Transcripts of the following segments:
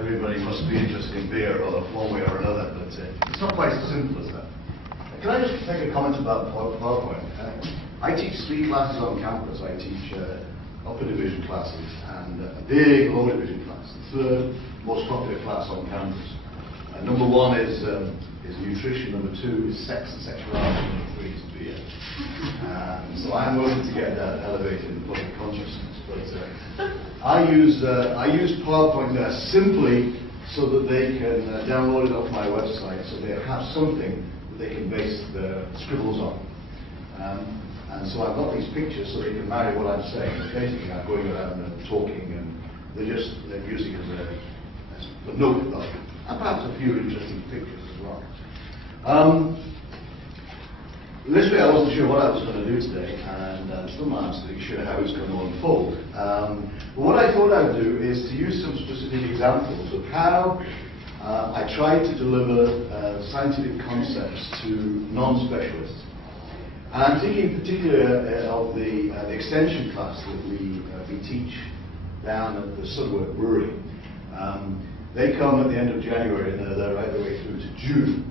everybody must be interested in beer or one way or another, but it's not quite as simple as that. Can I just make a comment about PowerPoint? I teach 3 classes on campus. I teach upper division classes and a big lower division class. The 3rd most popular class on campus. Number 1 is nutrition, number 2 is sex and sexuality, number 3 is beer. So I'm working to get that elevated in public consciousness. But I use PowerPoint there simply so that they can download it off my website, so they have something that they can base their scribbles on. And so I've got these pictures so they can marry what I'm saying. Basically, I'm going around and talking, and they're using it as a note, and perhaps a few interesting pictures as well. Initially, I wasn't sure what I was going to do today, and still not absolutely sure how it's going to unfold. But what I thought I would do is to use some specific examples of how I try to deliver scientific concepts to non-specialists. And I'm thinking in particular of the extension class that we teach down at the Sudworth Brewery. They come at the end of January and they're right the way through to June.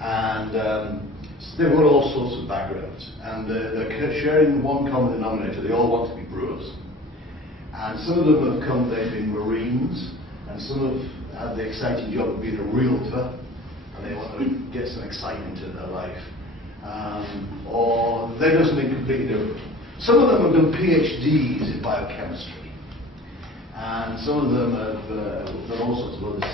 And they've got all sorts of backgrounds, and they're sharing one common denominator. They all want to be brewers. And some of them have come, they've been Marines, and some have had the exciting job of being a realtor, and they want to get some excitement in their life. Or they've done something completely different. Some of them have done PhDs in biochemistry, and some of them have done all sorts of other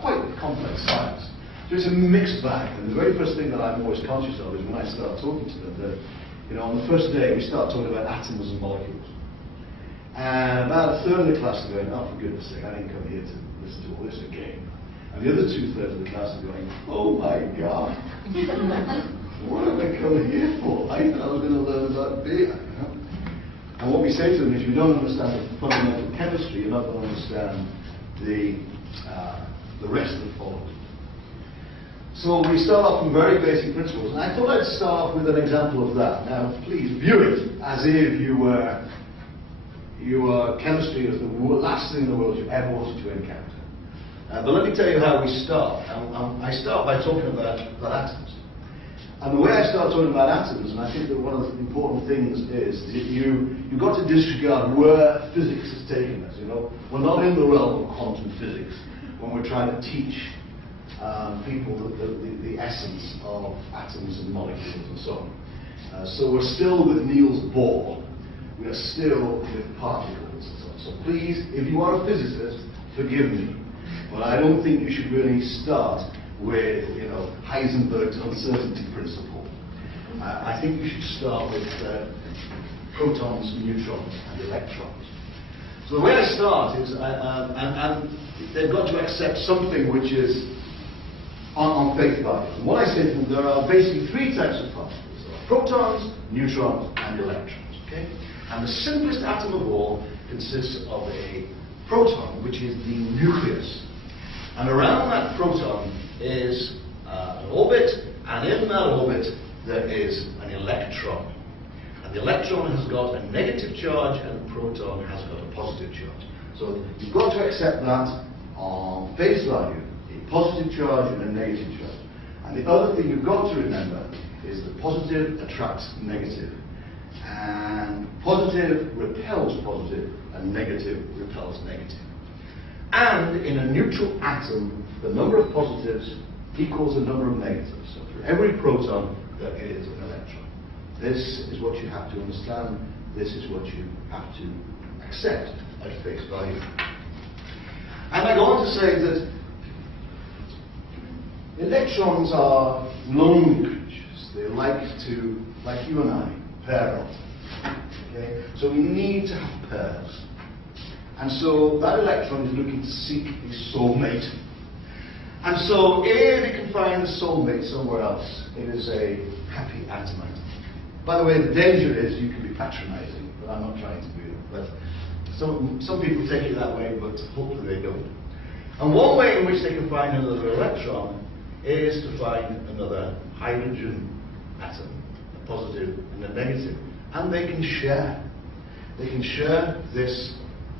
quite complex science. So it's a mixed bag, and the very first thing that I'm always conscious of is when I start talking to them that, you know, on the first day we start talking about atoms and molecules. And about a third of the class are going, oh, for goodness sake, I didn't come here to listen to all this again. And the other 2/3 of the class are going, oh my God, what have I come here for? I thought I was going to learn about beer. You know? And what we say to them is, if you don't understand the fundamental chemistry, you're not going to understand the rest that follows. So we start off from very basic principles, and I thought I'd start with an example of that. Now, please view it as if you were chemistry as the last thing in the world you ever wanted to encounter. But let me tell you how we start. I start by talking about atoms. And the way I start talking about atoms, and I think that one of the important things is that you've got to disregard where physics has taken us. You know, we're not in the realm of quantum physics when we're trying to teach people the essence of atoms and molecules and so on. So we're still with Niels Bohr. We are still with particles and so on. So please, if you are a physicist, forgive me. But I don't think you should really start with, you know, Heisenberg's uncertainty principle. I think you should start with protons, neutrons, and electrons. So the way I start is, and they've got to accept something which is on face value. And what I say to them, there are basically 3 types of particles. There are protons, neutrons, and electrons. Okay? And the simplest atom of all consists of a proton, which is the nucleus. And around that proton is an orbit, and in that orbit there is an electron. And the electron has got a negative charge, and the proton has got a positive charge. So you've got to accept that on face value. Positive charge and a negative charge. And the other thing you've got to remember is that positive attracts negative. And positive repels positive, and negative repels negative. And in a neutral atom, the number of positives equals the number of negatives. So for every proton, there is an electron. This is what you have to understand. This is what you have to accept at face value. And I go on to say that electrons are lonely creatures. They like you and I, pair off. Okay? So we need to have pairs. And so that electron is looking to seek a soulmate. And so if it can find a soulmate somewhere else, it is a happy atom. By the way, the danger is you can be patronizing, but I'm not trying to do that. But some people take it that way, but hopefully they don't. And one way in which they can find another electron is to find another hydrogen atom, a positive and a negative. And they can share. They can share this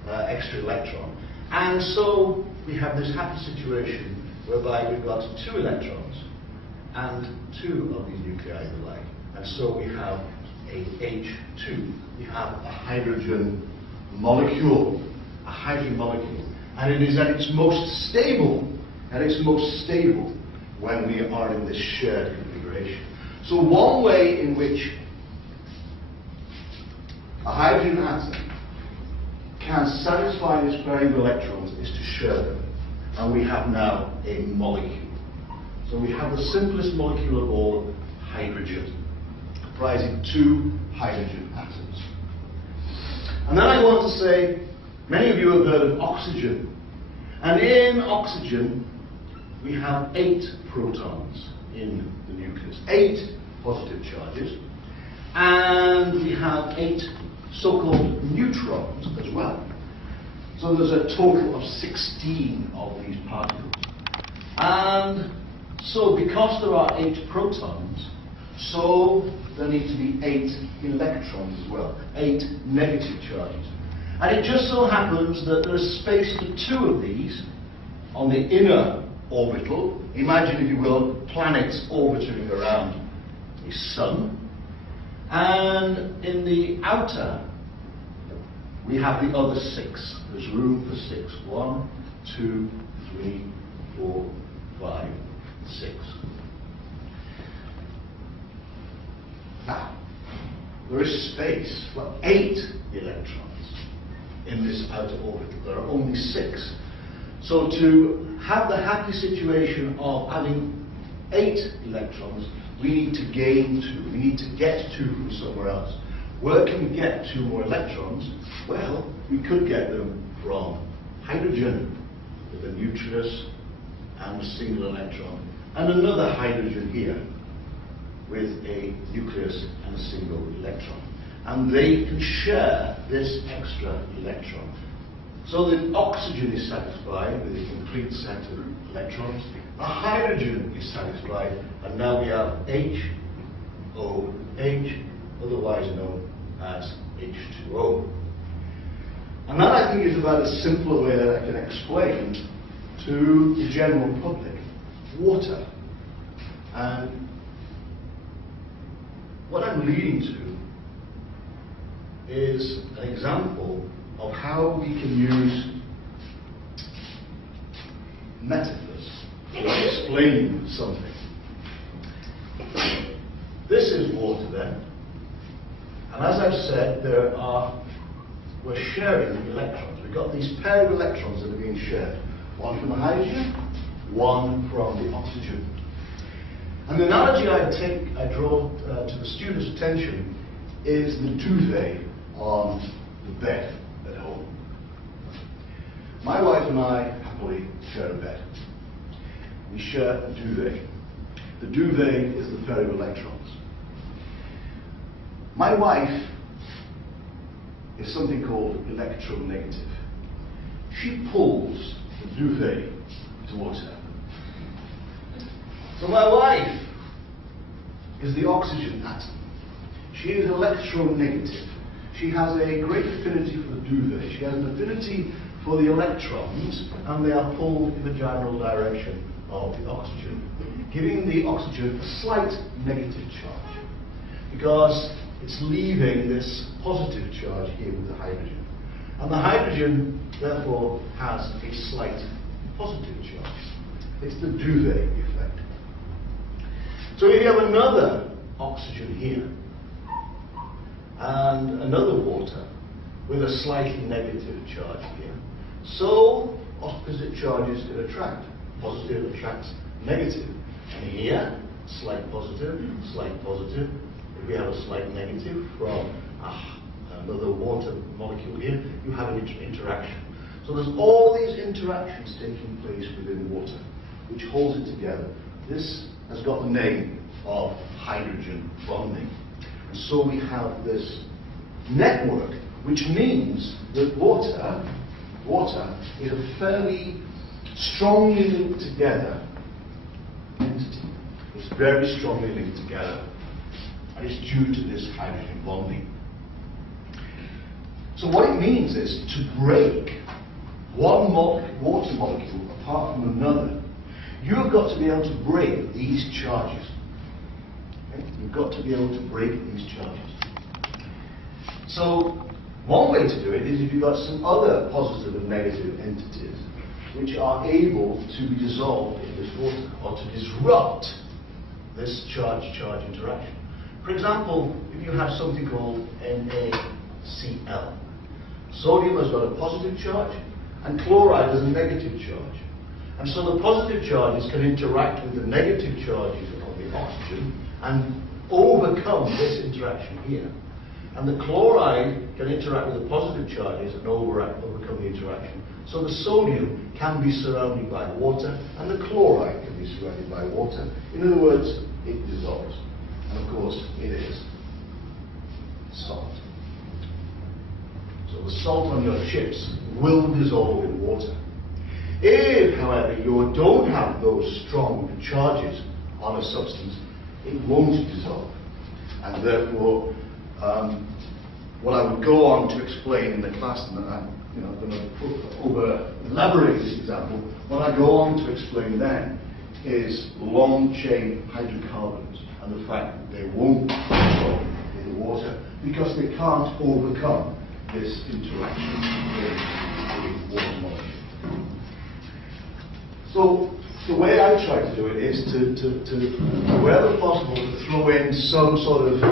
extra electron. And so we have this happy situation whereby we've got 2 electrons and 2 of these nuclei alike. And so we have a H2. We have a hydrogen molecule. A hydrogen molecule. And it is at its most stable, when we are in this shared configuration. So one way in which a hydrogen atom can satisfy its pairing of electrons is to share them. And we have now a molecule. So we have the simplest molecule of all, hydrogen, comprising 2 hydrogen atoms. And then I want to say, many of you have heard of oxygen. And in oxygen, we have 8 protons in the nucleus, 8 positive charges, and we have 8 so-called neutrons as well. So there's a total of 16 of these particles. And so because there are 8 protons, so there need to be 8 electrons as well, 8 negative charges. And it just so happens that there is space for 2 of these on the inner orbital. Imagine, if you will, planets orbiting around the sun. And in the outer, we have the other 6. There's room for 6. 1, 2, 3, 4, 5, 6. Now, there is space for 8 electrons in this outer orbital. There are only 6. So to have the happy situation of having 8 electrons, we need to gain 2. We need to get 2 from somewhere else. Where can we get 2 more electrons? Well, we could get them from hydrogen with a nucleus and a single electron, and another hydrogen here with a nucleus and a single electron. And they can share this extra electron. So the oxygen is satisfied with a complete set of electrons. The hydrogen is satisfied, and now we have HOH, otherwise known as H2O. And that, I think, is about as simple a way that I can explain to the general public water. And what I'm leading to is an example of how we can use metaphors to explain something. This is water then, and as I've said, we're sharing electrons. We've got these pair of electrons that are being shared, one from the hydrogen, one from the oxygen. And the analogy I draw to the student's attention is the duvet on the bed at home. My wife and I happily share a bed. We share a duvet. The duvet is the pair of electrons. My wife is something called electronegative. She pulls the duvet towards her. So my wife is the oxygen atom. She is electronegative. She has a great affinity for the duvet. She has an affinity for the electrons, and they are pulled in the general direction of the oxygen, giving the oxygen a slight negative charge, because it's leaving this positive charge here with the hydrogen. And the hydrogen, therefore, has a slight positive charge. It's the duvet effect. So if you have another oxygen here, and another water with a slightly negative charge here, so opposite charges can attract. Positive attracts negative. And here, slight positive, slight positive. If we have a slight negative from another water molecule here, you have an interaction. So there's all these interactions taking place within water, which holds it together. This has got the name of hydrogen bonding. And so we have this network, which means that water is a fairly strongly linked together entity. It's very strongly linked together, and it's due to this hydrogen bonding. So what it means is to break one water molecule apart from another, you've got to be able to break these charges. Okay? You've got to be able to break these charges. So one way to do it is if you've got some other positive and negative entities which are able to be dissolved in this water or to disrupt this charge-charge interaction. For example, if you have something called NaCl, sodium has got a positive charge and chloride has a negative charge. And so the positive charges can interact with the negative charges of the oxygen and overcome this interaction here. And the chloride can interact with the positive charges and overcome the interaction. So the sodium can be surrounded by water and the chloride can be surrounded by water. In other words, it dissolves. And of course, it is salt. So the salt on your chips will dissolve in water. If, however, you don't have those strong charges on a substance, it won't dissolve. And therefore, what I would go on to explain in the class, and I'm going to elaborate this example, what I go on to explain then is long-chain hydrocarbons and the fact that they won't dissolve in the water because they can't overcome this interaction with the water molecule. So the way I try to do it is to wherever possible, to throw in some sort of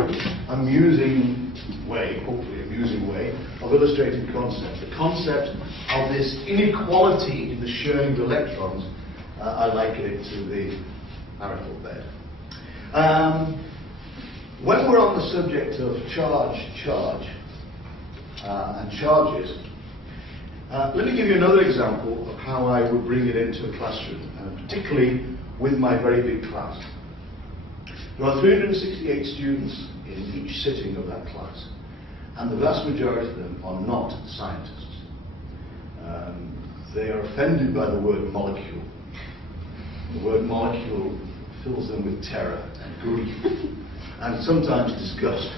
amusing way, hopefully amusing way, of illustrating concepts. The concept of this inequality in the sharing of electrons, I liken it to the marital bed. When we're on the subject of charge, and charges, let me give you another example of how I would bring it into a classroom, particularly with my very big class. There are 368 students in each sitting of that class, and the vast majority of them are not scientists. They are offended by the word molecule. The word molecule fills them with terror and grief, and sometimes disgust.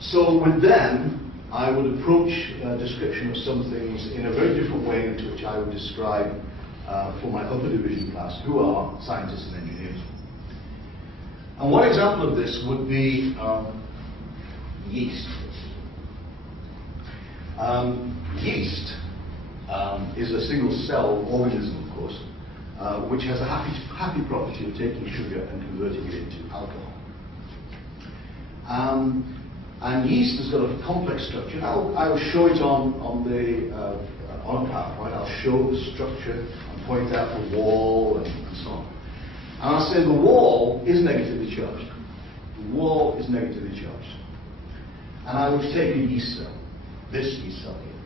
So with them, I would approach a description of some things in a very different way into which I would describe for my upper division class, who are scientists and engineers. And one example of this would be yeast. Yeast is a single-cell organism, of course, which has a happy property of taking sugar and converting it into alcohol. And yeast has got a complex structure. I will show it on a PowerPoint. I'll show the structure and point out the wall and so on. And I'll say the wall is negatively charged. The wall is negatively charged. And I would take a yeast cell, this yeast cell here.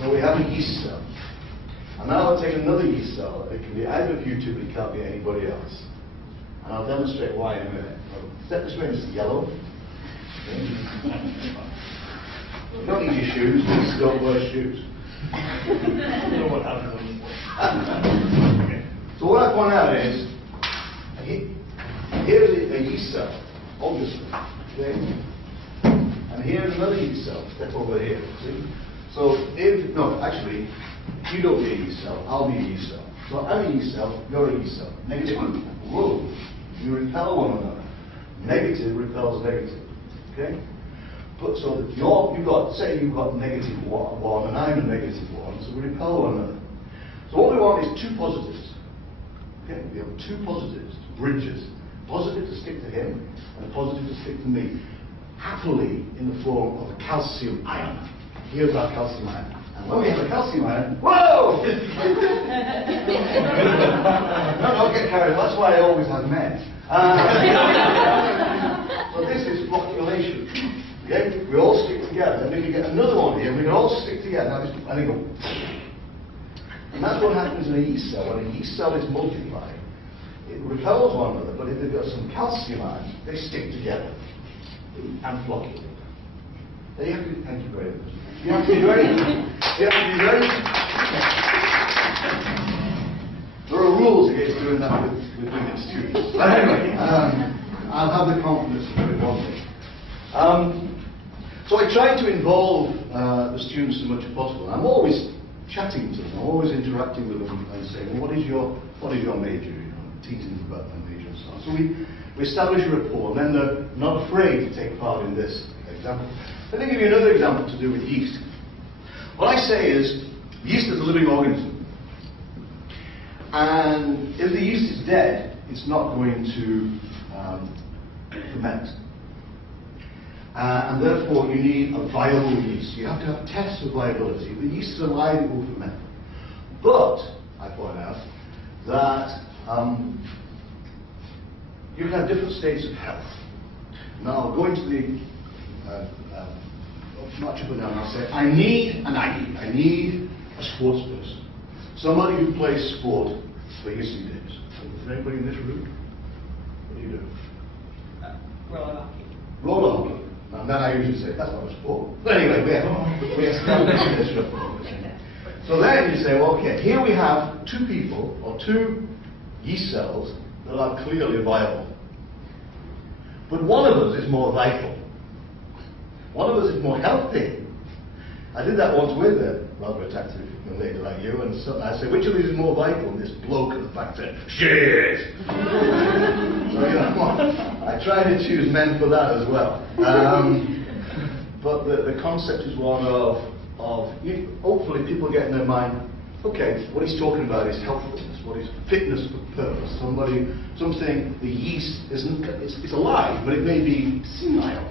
So we have a yeast cell. And now I'll take another yeast cell. It can be either of you two, but it can't be anybody else. And I'll demonstrate why in a minute. Set this way, it's yellow. You don't need your shoes, please don't wear shoes. I don't know what happens on okay. So what I point out is, here's a yeast cell, obviously. Okay? And here's another yeast cell, step over here. See? So actually, you don't be a yeast cell, I'll be a yeast cell. So I'm a yeast cell, you're a yeast cell. Negative, whoa, you repel one another. Negative repels negative. Okay? But so that you've got negative one and I'm a negative one, so we repel one another. So what we want is two positives. Okay? We have two positives, bridges. Positive to stick to him and a positive to stick to me. Happily in the form of a calcium ion. Here's our calcium ion. And when we have a calcium ion, whoa! No, don't get carried. That's why I always have men. So this is flocculation. Okay? We all stick together. And then you get another one here, and we can all stick together. And they go. And that's what happens in a yeast cell. When a yeast cell is multiplied, it repels one another, but if they've got some calcium ions, they stick together and flocculate. Then you have to, thank you very much. You have to be very, there are rules against doing that with women students. But anyway, I'll have the confidence to do it one day. So I try to involve the students as much as possible. I'm always chatting to them, I'm always interacting with them and saying, well, what is your major? You know, teasing them about their major and so on. So we establish a rapport, and then they're not afraid to take part in this example. Let me give you another example to do with yeast. What I say is, yeast is a living organism. And if the yeast is dead, it's not going to ferment. And therefore you need a viable yeast. You have to have tests of viability. If the yeast is alive, it will ferment. But, I point out, that you can have different states of health. Now, going to the much up and down, I'll say, I need a sports person. Somebody who plays sport for hissy days. Is there anybody in this room? What do you do? Roller hockey. Roller hockey. And then I usually say, that's not a sport. But anyway, we established this rapport. So then you say, well, okay, here we have two people, or two yeast cells, that are clearly viable. But one of us is more vital. One of us is more healthy. I did that once with a rather attractive young lady like you, and so I said, which of these is more vital? And this bloke at the back said, shit! So, you know, I try to choose men for that as well. But the concept is one of hopefully people get in their mind, okay, what he's talking about is healthfulness, what is fitness for purpose. Something the yeast isn't, it's alive, but it may be senile.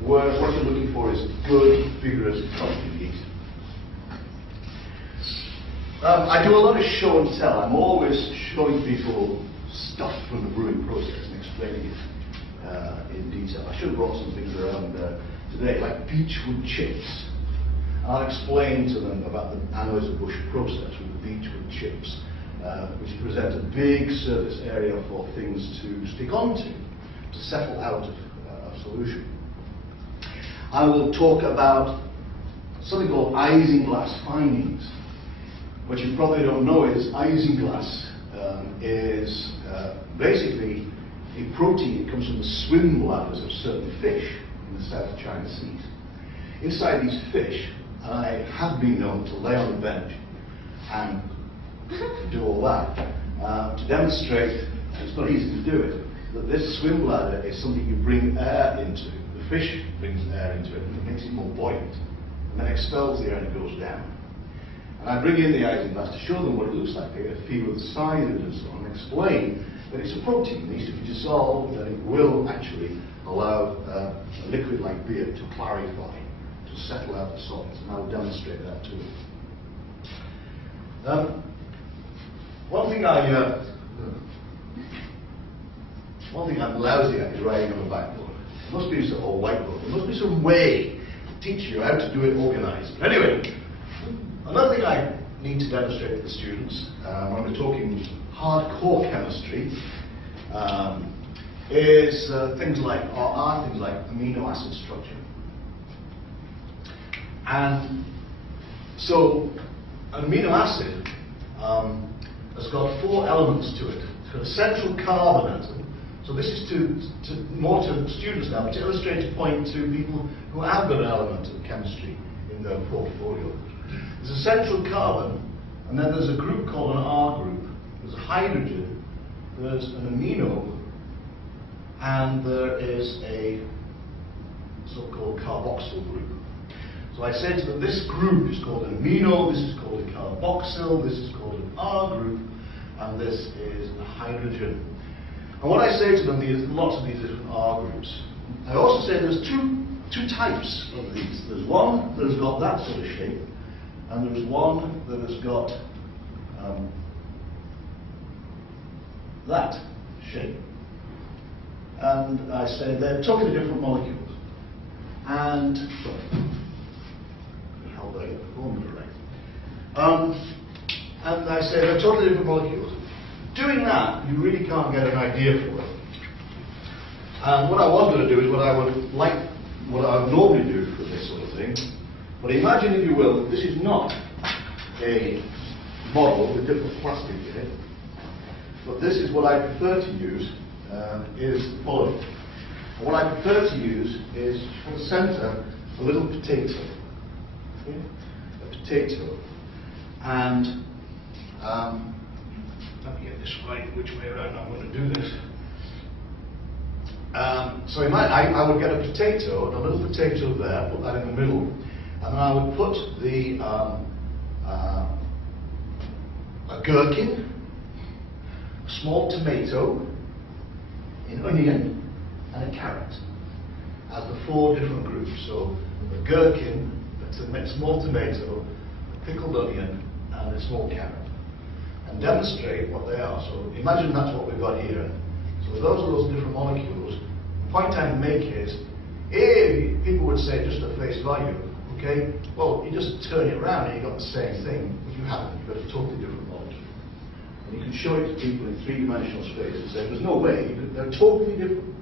What you're looking for is good, vigorous, healthy yeast. I do a lot of show and tell. I'm always showing people stuff from the brewing process and explaining it in detail. I should have brought some things around today, like beechwood chips. I'll explain to them about the Anheuser-Busch process with the beechwood chips, which present a big surface area for things to stick onto, to settle out of solution. I will talk about something called isinglass findings. What you probably don't know is isinglass is basically a protein that comes from the swim bladders of certain fish in the South China Seas. Inside these fish, I have been known to lay on the bench and do all that to demonstrate, and it's not easy to do it, that this swim bladder is something you bring air into. The fish brings air into it and it makes it more buoyant, and then expels the air and it goes down. And I bring in the isinglass to show them what it looks like. They get a feel of the size of it and so on, and explain that it's a protein. It needs to be dissolved, and it will actually allow a liquid like beer to clarify, to settle out the solids. And I will demonstrate that to them. One thing I'm lousy at is writing on a blackboard. There must be some old whiteboard. There must be some way to teach you how to do it organized. Anyway, another thing I need to demonstrate to the students when we're talking hardcore chemistry is things like amino acid structure. And so an amino acid has got 4 elements to it. It's got a central carbon atom. So this is more to students now, but to illustrate a point to people who have got an element of chemistry in their portfolio. There's a central carbon, and then there's a group called an R group. There's a hydrogen, there's an amino, and there is a so-called carboxyl group. So I said that this group is called an amino, this is called a carboxyl, this is called an R group, and this is a hydrogen. And what I say to them, there's lots of these different R groups. I also say there's two types of these. There's one that has got that sort of shape, and there's one that has got that shape. And I say they're totally different molecules. And and I say they're totally different molecules. Doing that, you really can't get an idea for it. And what I was going to do is what I would normally do for this sort of thing. But imagine, if you will, that this is not a model with different plastic in it. But this is what I prefer to use, is the following. And what I prefer to use is, for the centre, a little potato. Okay? A potato. And let me get this right, which way around I'm going to do this. So I would get a potato, a little potato there, put that in the middle, and then I would put a gherkin, a small tomato, an onion, and a carrot as the 4 different groups. So a gherkin, a small tomato, a pickled onion, and a small carrot. And demonstrate what they are. So imagine that's what we've got here. So those are those different molecules. The point I'm making is, people would say just at face value, okay, well, you just turn it around and you've got the same thing, but you haven't. You've got a totally different molecule. And you can show it to people in 3-dimensional space and say, there's no way, they're totally different.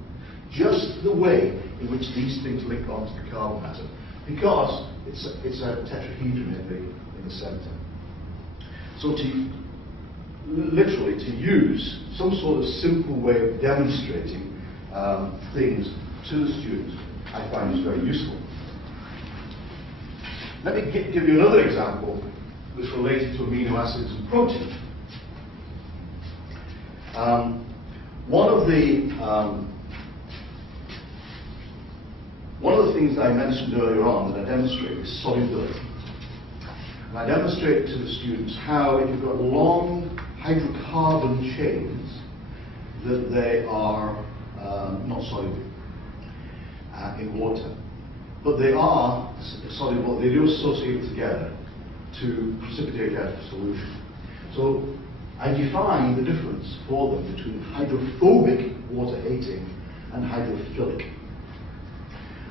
Just the way in which these things link onto the carbon atom, because it's a tetrahedron in the center. So literally to use some sort of simple way of demonstrating things to the students, I find is very useful. Let me give you another example that's related to amino acids and protein. One of the things that I mentioned earlier on that I demonstrate is solubility. And I demonstrate to the students how if you've got long hydrocarbon chains, that they are not soluble in water. But they are soluble, they do associate together to precipitate out a solution. So I define the difference for them between hydrophobic water hating and hydrophilic.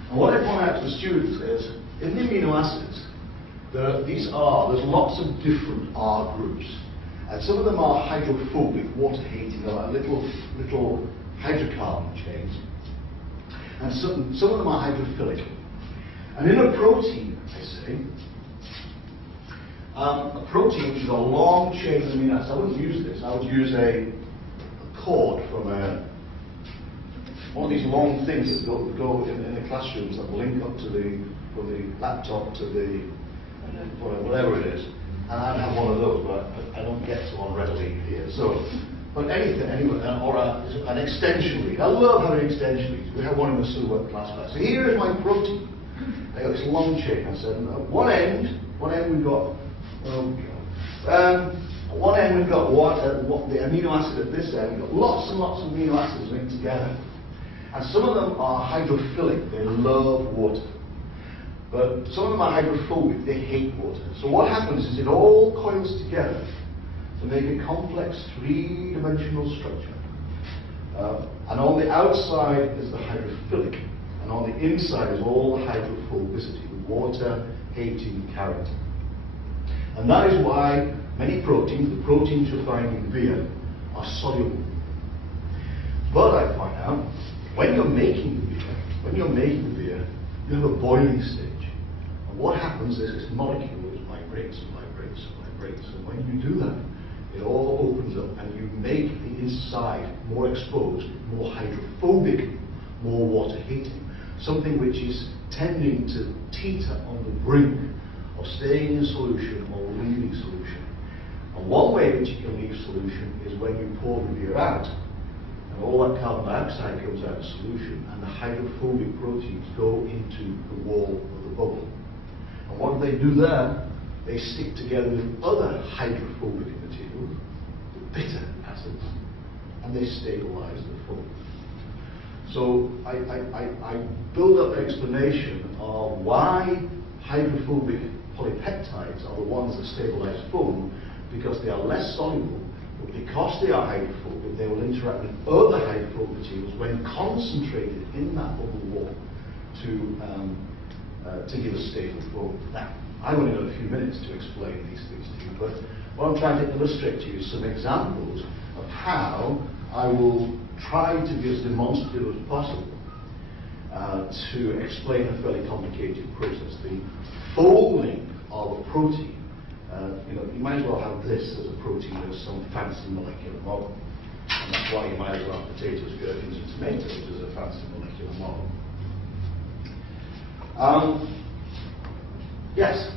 And what I point out to the students is, in the amino acids, there's lots of different R groups. And some of them are hydrophobic, water hating, they're like little hydrocarbon chains. And some of them are hydrophilic. And in a protein, I say, a protein which is a long chain of amino acids, I wouldn't use this, I would use a cord from one of these long things that go in the classrooms that link up to from the laptop to the, whatever it is. And I'd have one of those, but I don't get to one readily here. So, but anything, or an extension lead. I love having extension leads. We have one in the Silver class. So here is my protein. I got this long chain. I said, at one end we've got, one end we've got the amino acid at this end. We've got lots and lots of amino acids linked together. And some of them are hydrophilic. They love water. But some of them are hydrophobic, they hate water. So what happens is it all coils together to make a complex 3-dimensional structure. And on the outside is the hydrophilic, and on the inside is all the hydrophobicity, the water-hating character. And that is why many proteins, the proteins you find in beer, are soluble. But I point out, when you're making the beer, you have a boiling stage. What happens is this molecule vibrates and vibrates and vibrates, and when you do that, it all opens up and you make the inside more exposed, more hydrophobic, more water-hating, something which is tending to teeter on the brink of staying in solution or leaving solution. And one way in which you can leave solution is when you pour the beer out, and all that carbon dioxide comes out of solution, and the hydrophobic proteins go into the wall of the bubble. And what do they do there? They stick together with other hydrophobic materials, the bitter acids, and they stabilize the foam. So I build up an explanation of why hydrophobic polypeptides are the ones that stabilize foam, because they are less soluble, but because they are hydrophobic, they will interact with other hydrophobic materials when concentrated in that bubble wall to give a stable foam. Now, I've only got a few minutes to explain these things to you, but what I'm trying to illustrate to you is some examples of how I will try to be as demonstrative as possible to explain a fairly complicated process. The folding of a protein, you might as well have this as a protein as some fancy molecular model. And that's why you might as well have potatoes, gherkins, and tomatoes as a fancy molecular model. Yes?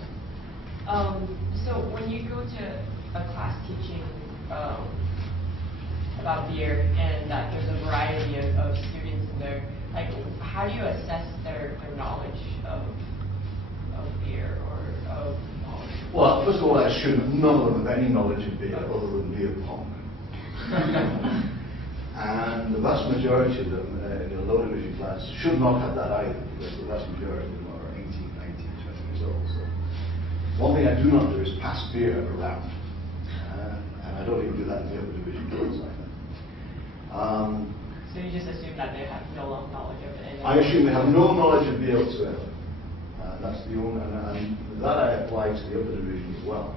So when you go to a class teaching about beer and that there's a variety of students in there, like how do you assess their knowledge of beer or of knowledge? Well, first of all, I assume that none of them have any knowledge of beer other than beer pong. And the vast majority of them in a low division class should not have that either, because the vast majority of them are 18, 19, 20 years old. So one thing I do not do is pass beer around. And I don't even do that in the upper division class either. So you just assume that they have no knowledge of it? I assume they have no knowledge of beer whatsoever. That's the only, and that I apply to the upper division as well.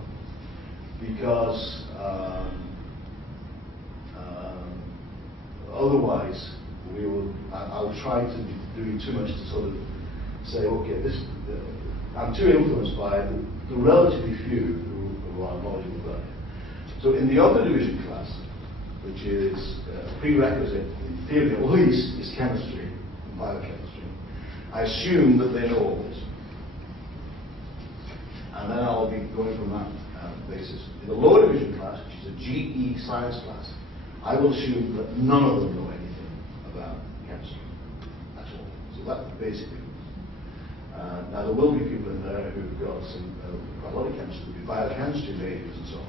Because otherwise, I'll try to be doing too much to sort of say, okay, I'm too influenced by the relatively few who are knowledgeable about it. So in the upper division class, which is prerequisite, in theory at least, is chemistry and biochemistry, I assume that they know all this. And then I'll be going from that basis. In the lower division class, which is a GE science class, I will assume that none of them know anything about chemistry at all. So that's the basic difference. Now there will be people in there who've got quite a lot of chemistry, there'll be biochemistry majors and so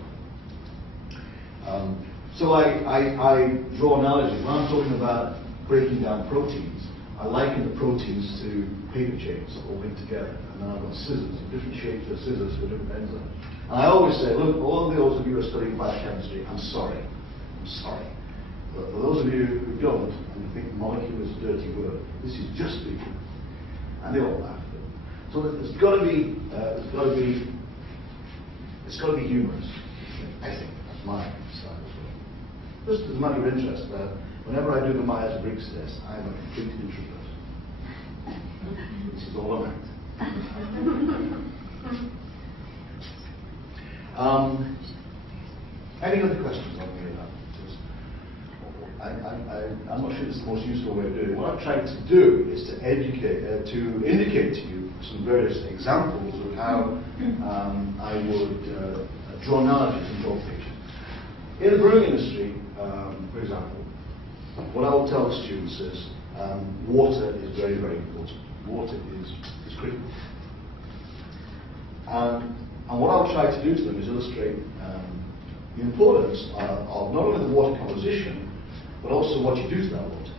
on. So I draw analogies. When I'm talking about breaking down proteins, I liken the proteins to paper chains that all link together. And then I've got scissors, different shapes of scissors for different enzymes. And I always say, look, all of those of you who are studying biochemistry, I'm sorry. But for those of you who don't, and you think molecule is a dirty word, this is just speaking. And they all laugh. So it's got to be humorous, I think. That's my style as well. Just as a matter of interest, whenever I do the Myers-Briggs test, I am a complete introvert. This is all I'm at. Any other questions on me about this? I'm not sure it's the most useful way of doing it. What I've tried to do is to indicate to you some various examples of how I would draw analogies and draw pictures. In the brewing industry, for example, what I will tell the students is water is very, very important. Water is critical. And what I'll try to do to them is illustrate the importance of not only the water composition, but also what you do to that water.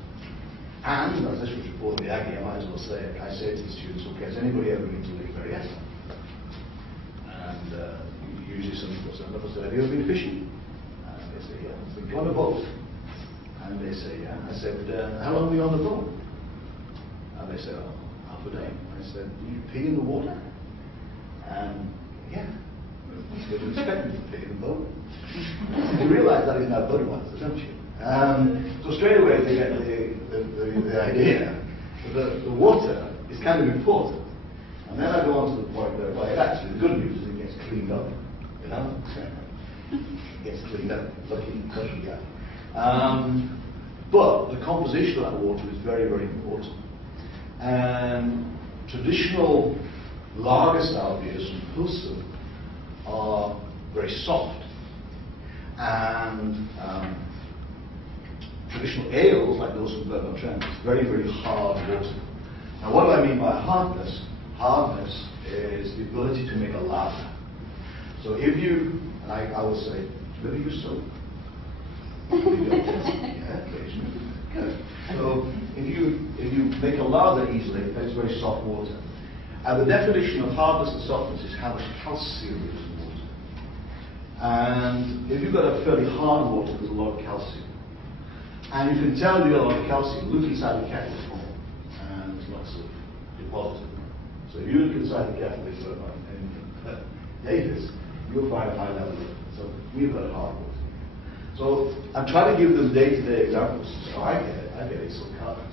And, as this was reported in the Aggie, I might as well say it, I say to the students, okay, has anybody ever been to Lake Berryessa? And usually some people say, have you ever been fishing? And they say, yeah. I said, on a boat? And they say, yeah. I said, how long were you on the boat? And they said, oh, half a day. I said, did you pee in the water? And, yeah. You would expect me to pee in the boat. You realise that in that Budweiser, don't you? So straight away they get the idea that the water is kind of important. And then I go on to the point where, well, actually the good news is it gets cleaned up. You know? It gets cleaned up. Lucky guy. But the composition of that water is very, very important. And traditional lager style beers from Pilsen are very soft. And traditional ales, like those from Bertrand, is very, very hard water. Now, what do I mean by hardness? Hardness is the ability to make a lager. So if you, and I will say, do you use soap? Yeah, occasionally. Good. So if you make a lager easily, it's very soft water. And the definition of hardness and softness is how much calcium is in water. And if you've got a fairly hard water, there's a lot of calcium. And you can tell you've got a lot of calcium. Look inside the kettle at home, and there's lots of deposits. So if you look inside the kettle, it's and Davis, you'll find a high level of it. So we've got hard water. So I'm trying to give them day-to-day examples. So I get it, so carbon.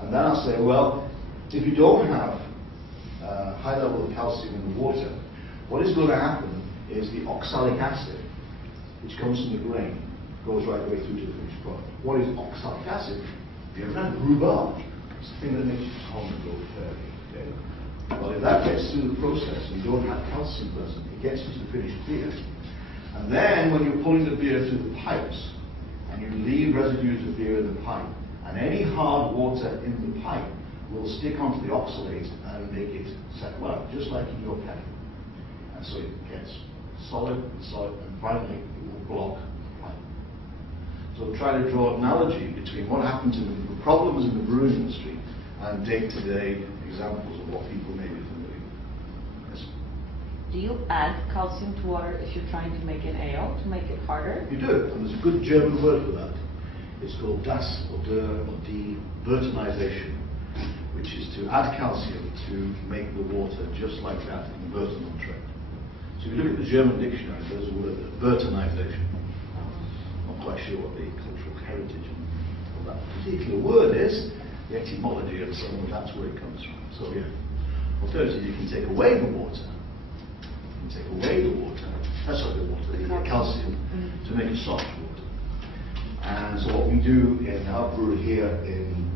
And then I'll say, well, if you don't have a high level of calcium in the water, what is going to happen is the oxalic acid, which comes from the grain, goes right the way through to the finished product. What is oxalic acid? You ever had rhubarb? It's the thing that makes your tongue go furry. Okay? Well, if that gets through the process and you don't have calcium present, it gets into the finished beer. And then when you're pulling the beer through the pipes, and you leave residues of beer in the pipe, and any hard water in the pipe will stick onto the oxalate and make it settle out, just like in your pen. And so it gets solid, and finally it will block the pipe. So try to draw an analogy between what happens in the problems in the brewing industry and day-to-day examples of what people may be familiar with. Yes? Do you add calcium to water if you're trying to make an ale, to make it harder? You do, and there's a good German word for that. It's called das oder de-Bertinization, which is to add calcium to make the water just like that in the Bertinal trend. So if you look at the German dictionary, there's a word, Bertinization. Not quite sure what the cultural heritage of that particular word is, the etymology of some of that's where it comes from. So yeah, alternatively you can take away the water. The calcium, to make a soft water. And so what we do in our brewery here in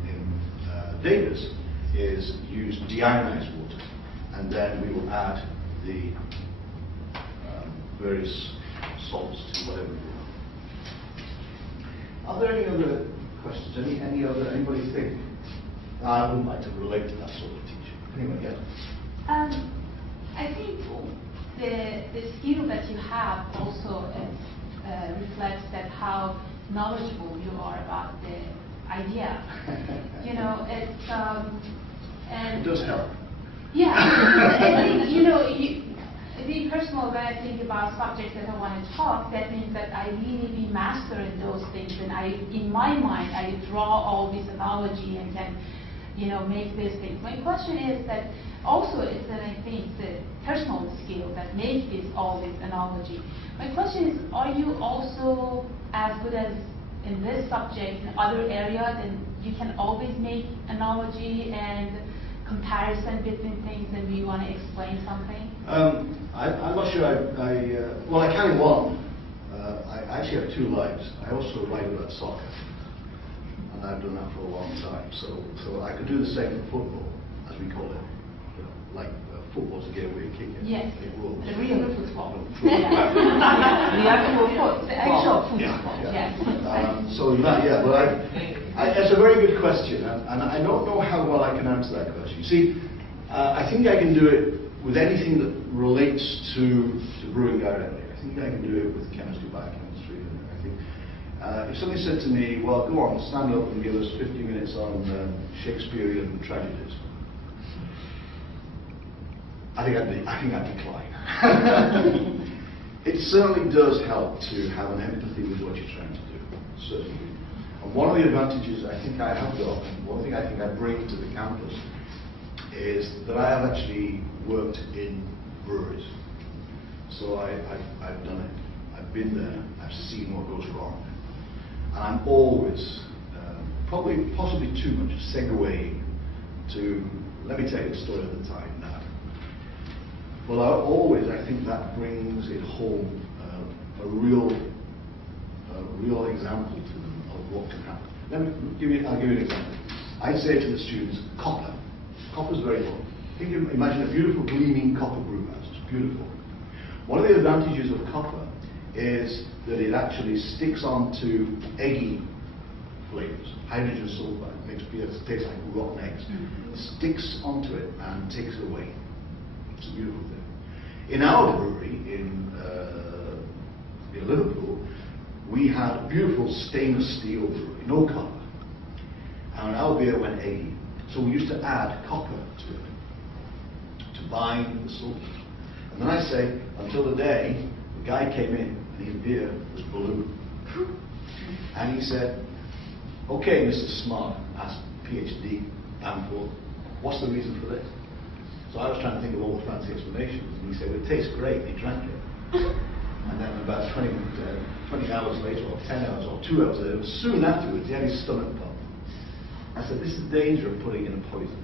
Davis is use deionized water, and then we will add the various salts to whatever we want. Are there any other questions? Anybody think? I would like to relate to that sort of teaching. Anyway, yeah. I think the skill that you have also reflects that how knowledgeable you are about the idea. You know, it's and it does help. Yeah, I think, you know, me personally, when I think about subjects that I want to talk, that means that I really be master in those things, and in my mind, I draw all this analogy and can, you know, make these things. My question is that also it's that I think the personal skill that makes all this analogy. My question is, are you also as good as in this subject in other areas, and you can always make analogy and comparison between things, and you want to explain something? I'm not sure well, I can in one. I actually have two lives. I also write about soccer, and I've done that for a long time. So I could do the same for football, as we call it. You know, like football's a game where you kick it. Yes, the real football. The actual football. The actual football. Yeah. Yes. So that, yeah, but it's a very good question, and I don't know how well I can answer that question. See, I think I can do it with anything that relates to brewing directly. I think I can do it with chemistry, biochemistry. And I think if somebody said to me, well, go on, stand up and give us 50 minutes on Shakespearean tragedies, I think I'd decline. It certainly does help to have an empathy with what you're trying to do, certainly. And one of the advantages I think I have got, and one thing I think I bring to the campus, is that I have actually worked in breweries. So I've done it. I've been there. I've seen what goes wrong. And I'm always, possibly too much, segueing to, let me tell you the story of the time now. Well, I think that brings it home a real example to them of what can happen. I'll give you an example. I'd say to the students, copper. Copper's very important. Imagine a beautiful gleaming copper brew house. It's beautiful. One of the advantages of copper is that it actually sticks onto eggy flavors. Hydrogen sulfide makes beer taste like rotten eggs. It sticks onto it and takes it away. It's a beautiful thing. In our brewery in Liverpool, we had a beautiful stainless steel brewery, no copper. And our beer went eggy. So we used to add copper to it to bind the sulfur. And then I say, until the day the guy came in and his beer was blue. And he said, okay, Mr. Smart, asked PhD Danforth, what's the reason for this? So I was trying to think of all the fancy explanations, and he said, well, it tastes great, and he drank it. And then about 20 hours later, or 10 hours, or 2 hours later, soon afterwards, he had his stomach pump. I said, this is the danger of putting in a poison.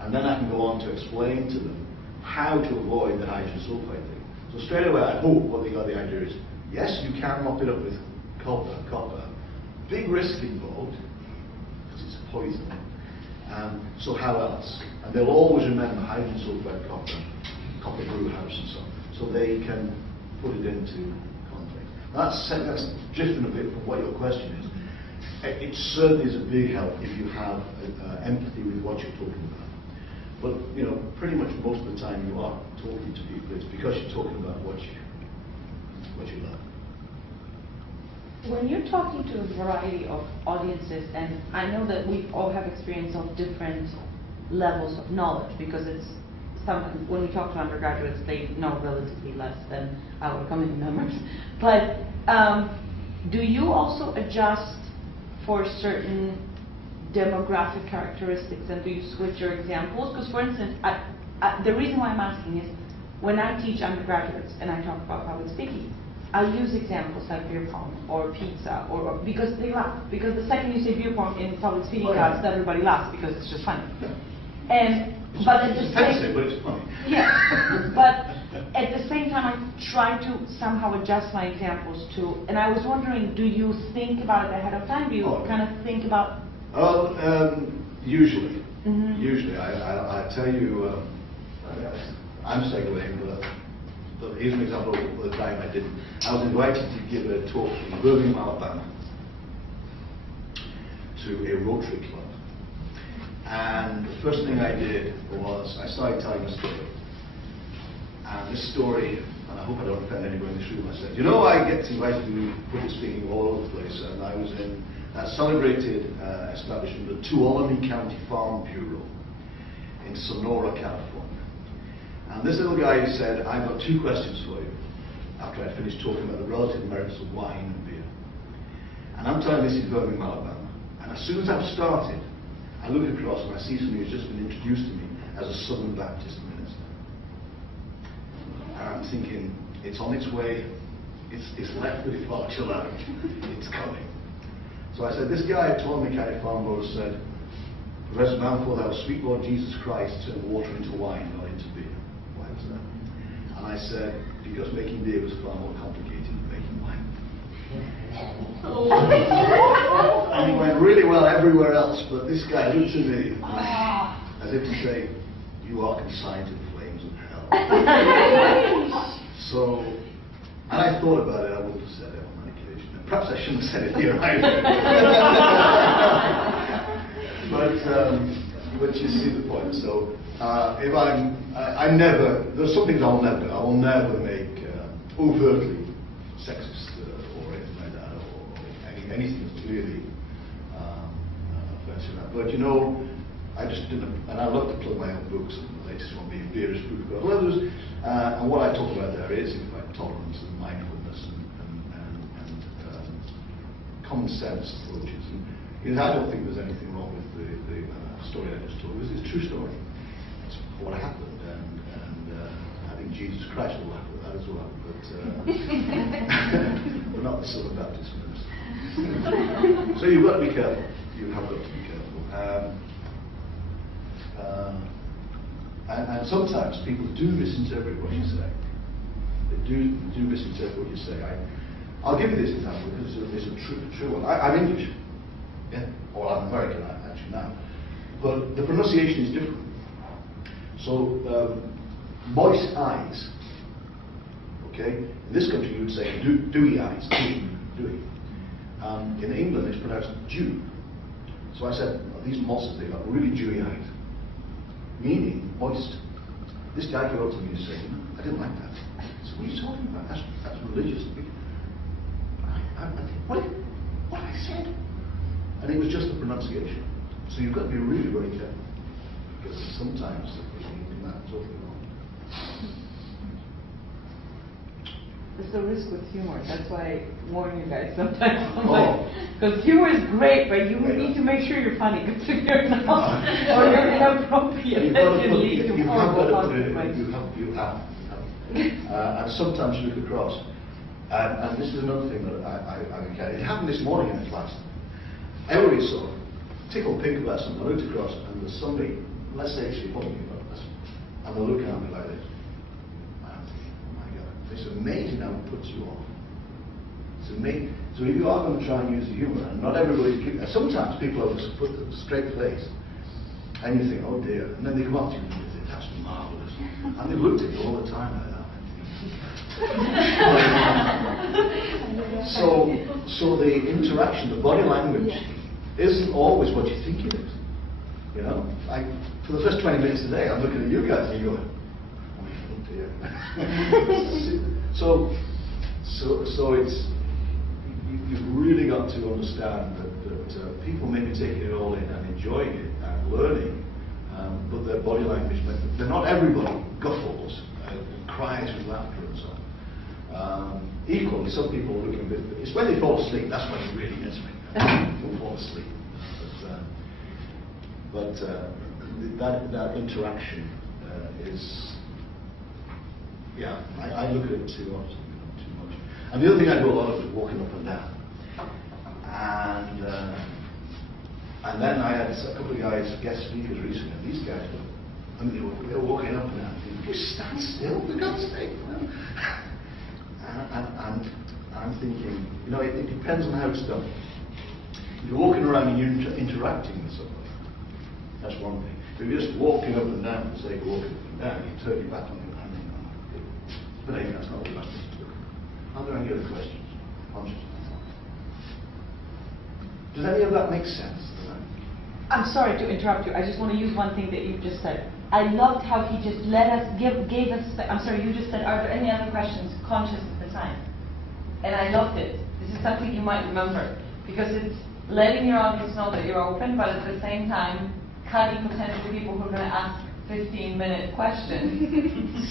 And then I can go on to explain to them how to avoid the hydrogen sulfide thing. So straight away, I hope what they got the idea is, Yes, you can mop it up with copper. Big risk involved, because it's a poison. So how else? And they'll always remember hydrogen sulfide copper brew house and so on. So they can put it into conflict. That's drifting a bit from what your question is. It certainly is a big help if you have empathy with what you're talking about. But you know, pretty much most of the time you are talking to people, it's because you're talking about what you love. When you're talking to a variety of audiences, and I know that we all have experience of different levels of knowledge, because when we talk to undergraduates, they know relatively less than our community members. But do you also adjust for certain demographic characteristics, and do you switch your examples? Because, for instance, the reason why I'm asking is, when I teach undergraduates and I talk about public speaking, I use examples like beer pong or pizza, or because they laugh. Because the second you say beer pong in public speaking class, everybody laughs because it's just funny. But at the same, but it's funny. Yeah, but at the same time, I try to somehow adjust my examples to. And I was wondering, do you think about it ahead of time? Do you kind of think about? Usually. Mm-hmm. Usually, I tell you, I'm segueing, but here's an example of the time I didn't. I was invited to give a talk in Birmingham, Alabama, to a Rotary Club. And the first thing I did was I started telling a story. And this story, and I hope I don't offend anyone in this room, I said, you know, I get invited to do public speaking all over the place, and I was in a celebrated establishment, the Tuolumne County Farm Bureau in Sonora, California. And this little guy said, I've got two questions for you, after I finished talking about the relative merits of wine and beer. And I'm telling this in Birmingham, Alabama. And as soon as I've started, I look across and I see somebody who's just been introduced to me as a Southern Baptist minister. And I'm thinking, it's on its way, it's left the departure line, it's coming. So I said, this guy at Tuolumne County Farm Bureau said, Professor Manford, our sweet Lord Jesus Christ turned water into wine, not into beer. Why was that? And I said, because making beer was far more complicated than making wine. And it went really well everywhere else, but this guy looked at me as if to say, you are consigned to the flames of hell. So, and I thought about it, I wouldn't have said it on that occasion. And perhaps I shouldn't have said it here either. But you see the point. So, if I never, there's some things I will never make overtly sexist or anything like that, or anything that's clearly offensive. But you know, I just didn't, and I love to plug my own books, and the latest one being Beer is Food for Others. And what I talk about there is, in fact, tolerance and mindfulness and common sense approaches. And, you know, I don't think there's anything wrong with the story I just told. It's a true story. It's what happened, and I think Jesus Christ will laugh at that as well. But we're not the Southern Baptist minister. So you've got to be careful. You have got to be careful. And sometimes people do misinterpret what you say. They do misinterpret what you say. I'll give you this example because it's a true one. I'm English, yeah, or I'm American actually now, but the pronunciation is different. So moist eyes, okay. In this country you would say dewy eyes, dewy. In England it's pronounced dew. So I said, these mosses, they've got really dewy eyes. Meaning moist. This guy came up to me and said, I didn't like that. I said, what are you talking about? That's religious. What I said? And it was just the pronunciation. So you've got to be really very careful. Because sometimes you can that totally wrong. There's a risk with humor. That's why I warn you guys sometimes. Because humor is great, but you need to make sure you're funny. Because if you're not, or you're inappropriate, that can lead to horrible consequences. You have. And sometimes you look across. And this is another thing that I encountered. It happened this morning in the class. Everybody sort of tickled pink about something. I looked across and there's somebody, let's say actually holding me about this, and they're looking at me like this. And I'm thinking, oh my God, it's amazing how it puts you off. So if you are going to try and use the humour, and not everybody, sometimes people have put a straight face, and you think, oh dear, and then they come up to you and they say, that's marvellous. And they've looked at you all the time like that. So the interaction, the body language, isn't always what you think it is. You know, like for the first 20 minutes today, I'm looking at you guys and you're going, oh dear. So it's, you've really got to understand that people may be taking it all in and enjoying it and learning, but their body language, they're not everybody guffaws and cries with laughter and so on. Equally, some people are looking a bit, it's when they fall asleep, that's when it really gets me. People fall asleep. But that interaction is, yeah, I look at it too often, too much. And the other thing I do a lot of is walking up and down. And then I had a couple of guys, guest speakers recently, and these guys were, I mean, they were walking up and down. You stand still, for God's sake. And I'm thinking, you know, it depends on how it's done. If you're walking around and you're interacting with somebody, that's one thing. If you're just walking up and down for the sake of walking up and down, you turn your back on your hand. But anyway, that's not what I'm supposed to do. Are there any other questions? Does any of that make sense? I'm sorry to interrupt you. I just want to use one thing that you just said. I loved how he just gave us. I'm sorry, you just said, are there any other questions conscious of the time? And I loved it. This is something you might remember, because it's letting your audience know that you're open, but at the same time, cutting potentially people who are going to ask 15-minute questions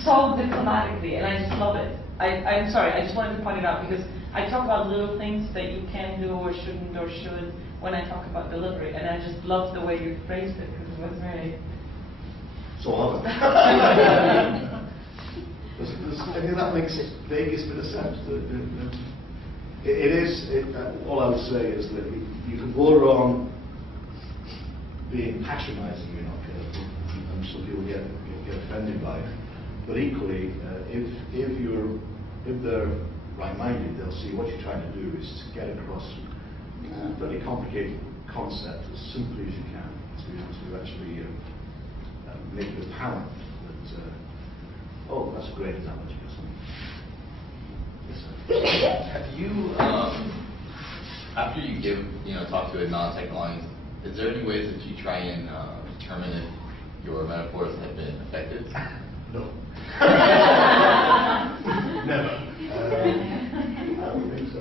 so diplomatically, and I just love it. I'm sorry, I just wanted to point it out, because I talk about little things that you can do or shouldn't or should when I talk about delivery, and I just love the way you phrased it, because it was very... So hard. I think that makes the vaguest bit of sense. All I would say is that you can go around being patronising, you know, and some people get offended by it. But equally, if they're right-minded, they'll see what you're trying to do is to get across a very complicated concept as simply as you can to actually make it apparent that, oh, that's a great analogy or something. Yes, sir. Have you, after you give, talk to a non-technical audience, is there any ways that you try and determine if your metaphors have been effective? No. Never. I don't think so.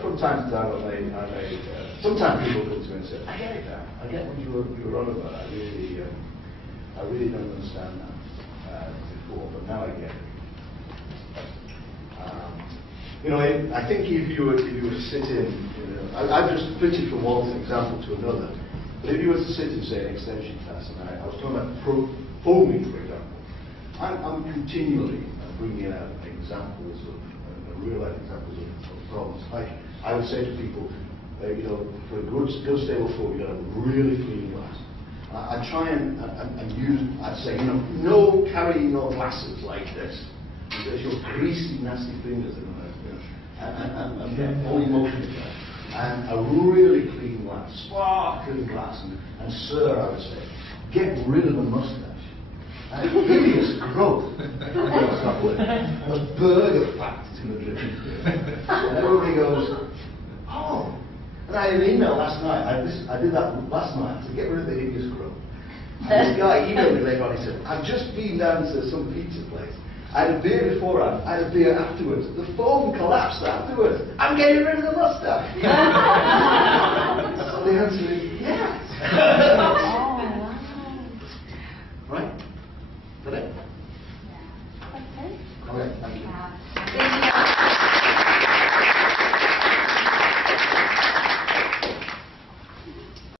From time to time, sometimes people come to me and say, I get it now. I get what you were on about. I really don't understand that before, but now I get it. I think if you were to sit in, I've just flitted from one example to another, but if you were to sit in, say, an extension class, and I was talking about foaming, for example, I'm continually bringing out examples of real-life examples of problems. Like I would say to people, for a good stable foam, you've got to have really clean glass. I try and use, I'd say, no carrying your glasses like this, because your greasy, nasty fingers and all emotions there. And a really clean glass, sparkling glass, and sir, I would say, get rid of the mustache. And hideous growth. A bird of fact is going to drip into it. And everybody goes, oh. And I had an email last night. I did that last night to get rid of the hideous growth. And this guy emailed me later on. He said, I've just been down to some pizza place. I had a beer beforehand. I had a beer afterwards. The foam collapsed afterwards. I'm getting rid of the mustache. So the answer is yes.